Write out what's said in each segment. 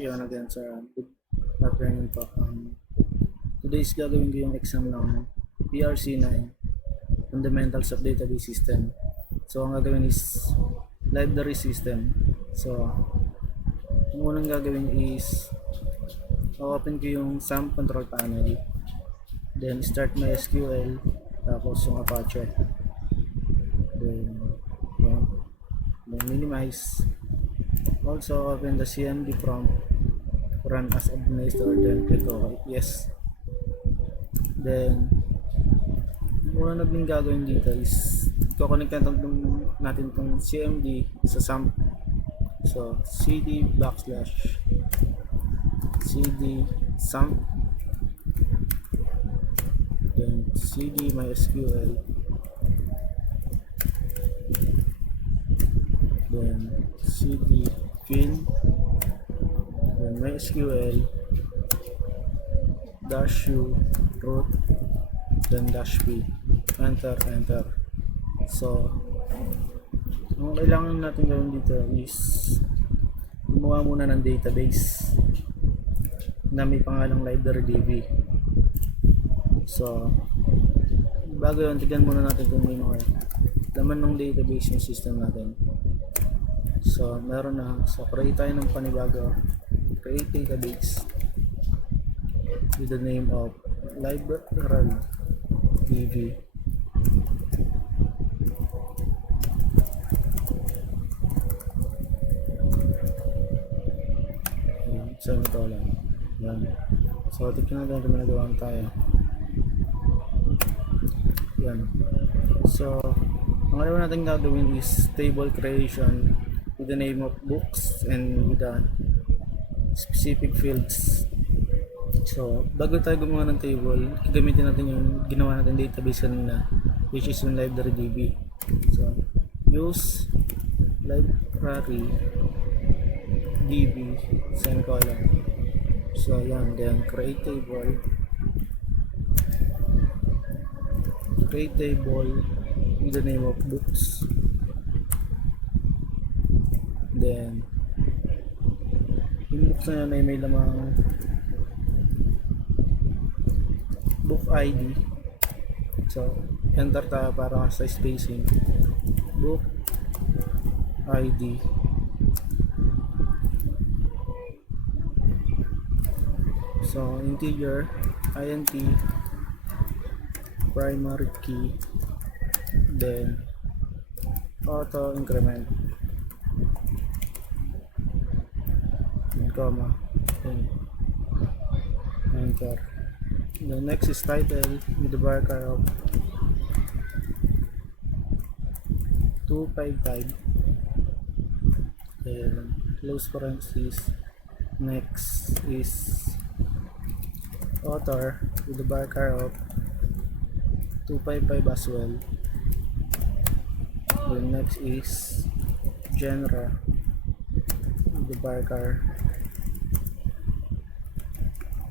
Yun again sa good afternoon po. Today's gagawin ko yung exam ng PRC9 Fundamentals of Database System. So ang gagawin is library system. So ang unang gagawin is open ko yung SAM control panel, then start my SQL, tapos yung Apache, then minimize. Also open the CMD prompt, run as administrator, then click OK. Yes. Then una natin gagawin dito is kukonect natin itong CMD sa SAM. So cd SAM, then cd mysql, then cd fill, then mysql -u root, then -p, enter. So ang kailangan natin gawin dito is gumawa muna ng database na may pangalang library-db. So bago yun, tignan muna natin kung may mga laman ng database yung system natin. So meron na. So create tayo ng panibago, create database with the name of library-db. Semicolon. Yan. So tignan natin kung nagawaan tayo. Yan. So ang alam natin gagawin is table creation with the name of books and with the specific fields. So bago tayo gumawa ng table, gagamitin natin yung ginawa natin database kanina, which is yung library-db. So use library db semicolon. So yan, then create table with the name of books, then yung books na yan ay may lamang book ID. So enter tayo para sa spacing, book ID, so integer int primary key, then auto increment, then comma, then enter. The next is title with the varchar of 255, then close parentheses. Next is author with the varchar of 255 as well. Then next is genre with the varchar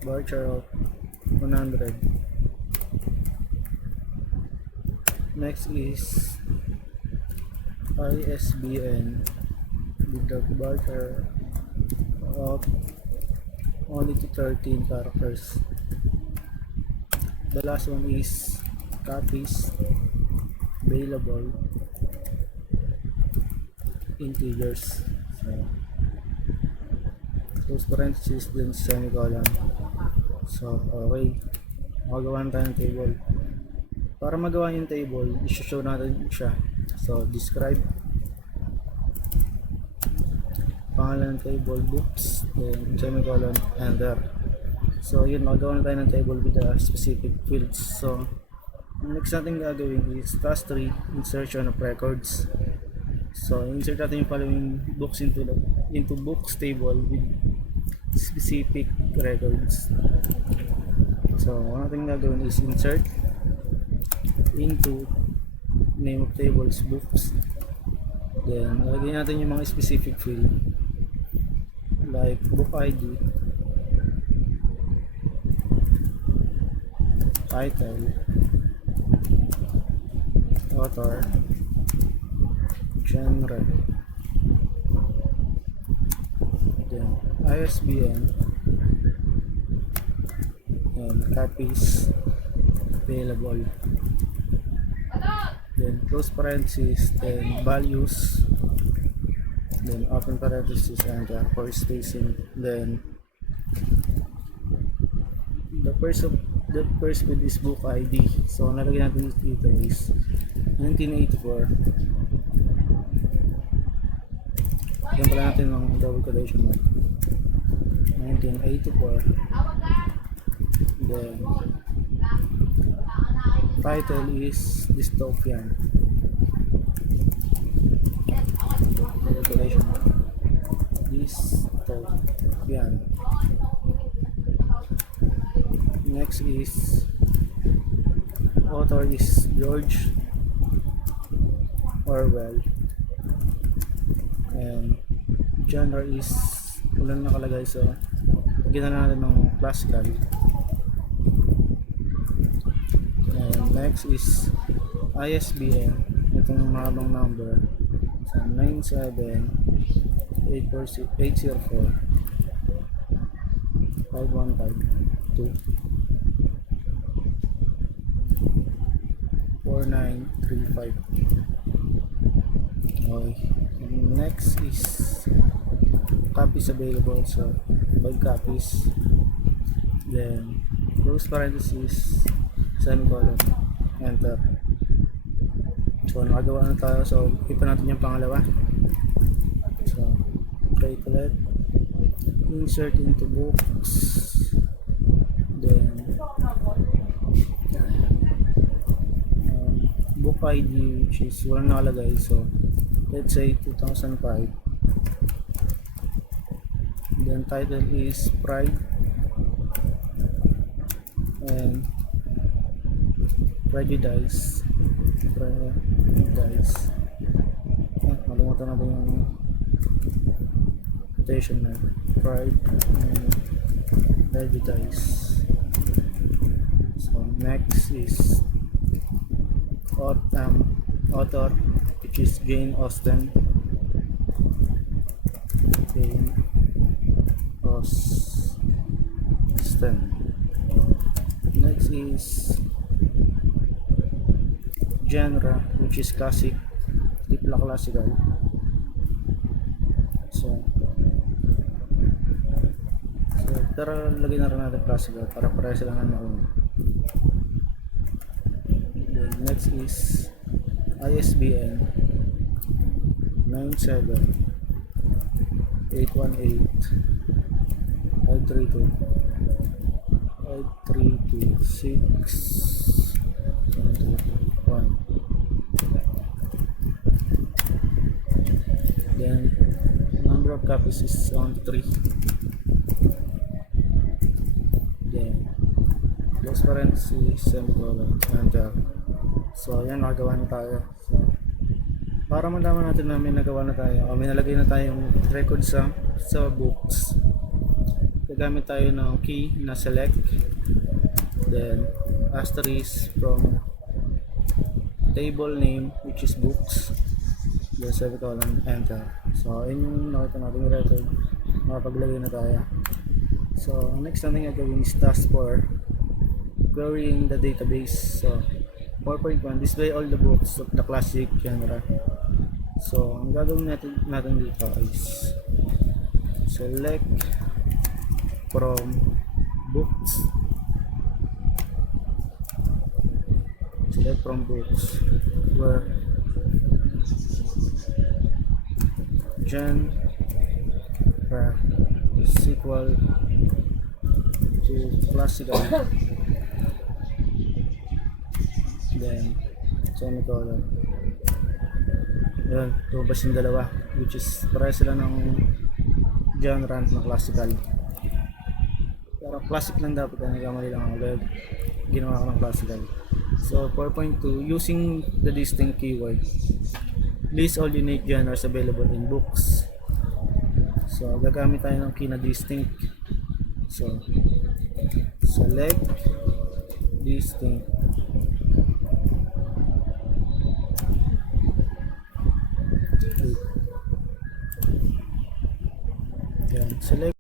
of 100. Next is ISBN with the varchar of only to 13 characters. The last one is copies available integers. So close parentheses, then semicolon. So okay, magawa na tayo ng table. Para magawa yung table, i-show natin siya. So describe, pangalan ng table, books, then semicolon, enter. So yun, magawa na tayo ng table with the specific fields. So ang next natin gagawin is task 3, insertion of records. So insert natin yung following books into books table with specific records. So ang natin gagawin is insert into name of tables books, then lagyan natin yung mga specific field like book ID, title, author, genre, then ISBN, and copies available, then close parenthesis, then values, then open parenthesis, and for spacing. Then the first with this book ID, so nalagyan natin dito is 1984. Yan pala natin ng double quotation mark, 1984. Then title is Dystopian, double quotation mark, Dystopian. Next is author is George Orwell, and genre is walang nakalagay, so lagyan na natin ng classical. And next is ISBN, itong mahabang number, so 97804-515-2 4935. Okay. And next is copies available, so 5 copies, then close parenthesis, semicolon, enter. So nakagawa na tayo, so ipa natin yung pangalawa. So create ulit, insert into books, then book ID, which is walang nakalagay, so let's say 2005. Then title is Pride and Prejudice. Malimutan natin yung quotation na Pride and Prejudice. So next is author, which is Jane Austen. Next is genre, which is classic, tipla classical. So pero lagyan na rin natin classical para pareha sila ng nauna. Next is ISBN 97-818-532-6-1. Then number of copies is only 3. Then close parenthesis, semicolon, enter. So yan, nagawa na tayo. So, para malaman natin na may nagawa na tayo o may nalagay na tayong record sa books, gagamit tayo ng key na select, then asterisk from table name, which is books, then semicolon, enter. So yun yung nakita natin yung record, makapaglagay na tayo. So next natin gagawin is task 4, querying the database. So 4.1, display all the books of the classic genre. So ang gagawin natin dito is select from books, where genre is equal to classical, then semicolon. Yun, lumabas yung dalawa, which is pareha sila ng genre na classical. Pero classic lang dapat, nagkamali lang ako, ginawa ko ng classical. So 4.2, using the distinct keyword, list all unique genres available in books. So gagamit tayo ng key na distinct. So select distinct, yan, select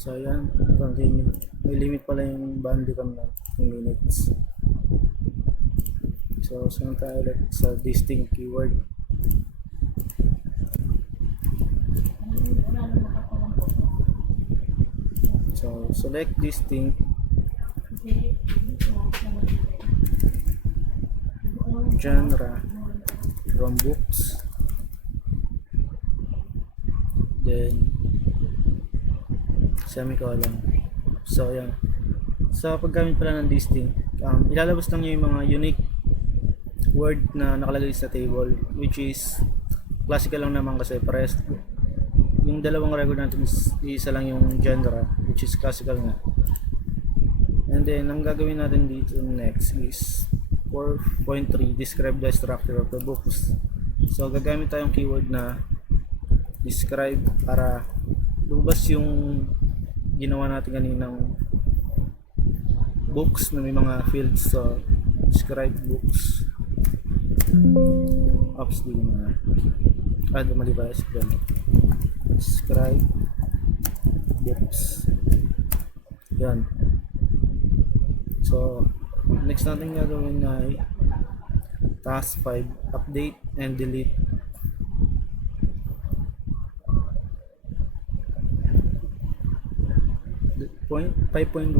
So yan, continue. May limit pala yung Bandicam na yung minutes. So sunod tayo ulit sa distinct keyword. So select distinct, genre from books, then semicolon. So yan, sa paggamit pala ng distinct, ilalabas lang nyo yung mga unique word na nakalagay sa table, which is classical lang naman kasi pares yung dalawang record natin is isa lang yung genre, which is classical nga. And then ang gagawin natin dito next is 4.3, describe the structure of the books. So gagamit tayong keyword na describe para lumabas yung ginawa natin kaninang books na may mga fields. So describe books, ops din na mali ba describe books. Yan. So next natin gagawin ay task 5, update and delete. Point 5.1,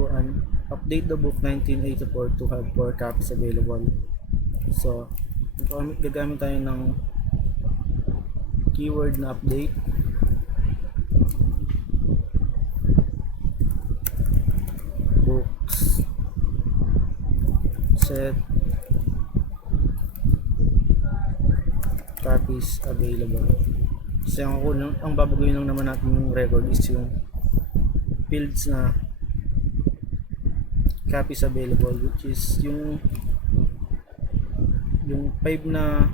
update the book 1984 to have 4 copies available. So gagamit tayo ng keyword na update, books, set copies available. Kasi ang babaguhin lang naman natin yung record is yung fields na copies available, which is yung 5 na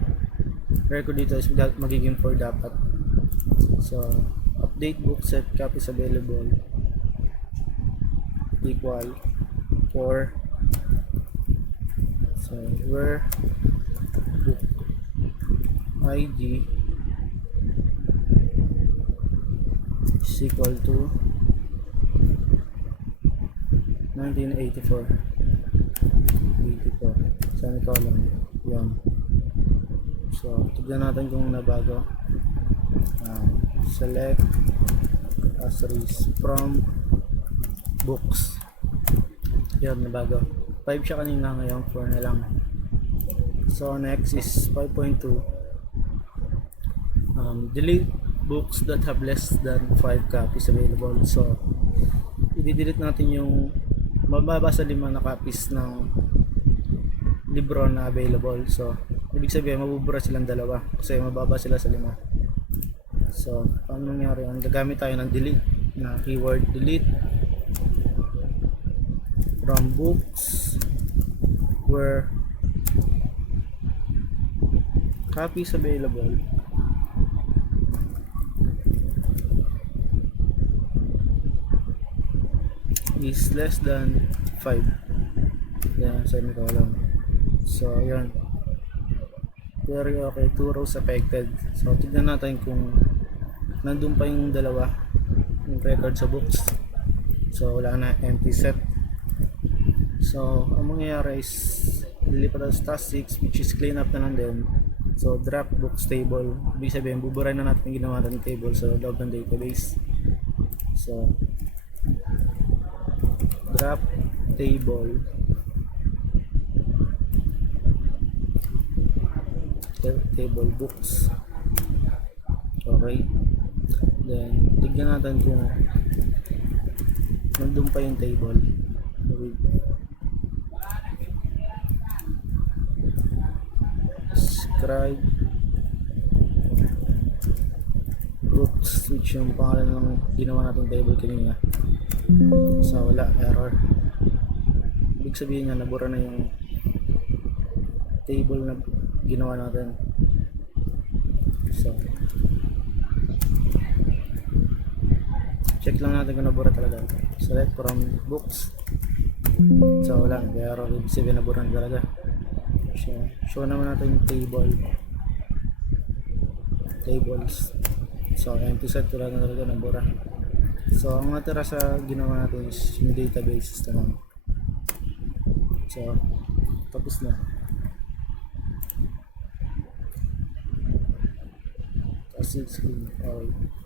record dito is magiging 4 dapat. So update book set copies available equal 4. So where book ID is equal to 1984 semicolon. Yan. So tignan natin kung nabago. Select asterisk from books. Yan, nabago. 5 siya kanina, ngayon 4 na lang. So next is 5.2, delete books that have less than 5 copies available. So i-delete natin yung mababa sa 5 na copies ng libro na available. So ibig sabihin mabubura silang dalawa kasi mababa sila sa 5. So paano nangyari yan? Gagamit tayo ng delete na keyword, delete from books where copies available is less than 5. Yan, semicolon. So yan, very okay, 2 rows affected. So tignan natin kung nandun pa yung dalawa, yung record sa books. So wala na, empty set. So ang mangyayari is lilipat tayo sa task 6, which is clean up na lang din. So drop books table, ibig sabihin buburay na natin yung ginawa natin table sa loob ng database. So drop table books. Okay, then tignan natin kung nandun pa yung table. Describe books, which yung pangalan ng ginawa natin table kanina. So wala, error. Ibig sabihin nga nabura na yung table na ginawa natin. So check lang natin kung nabura talaga. Select from books. So wala, error. Ibig sabihin nabura na talaga. So show naman natin yung tables. So empty set, wala na talaga, nabura. So, ang natira sa ginawa natin is yung database naman. So, tapos na. Tapos yung screen. Okay.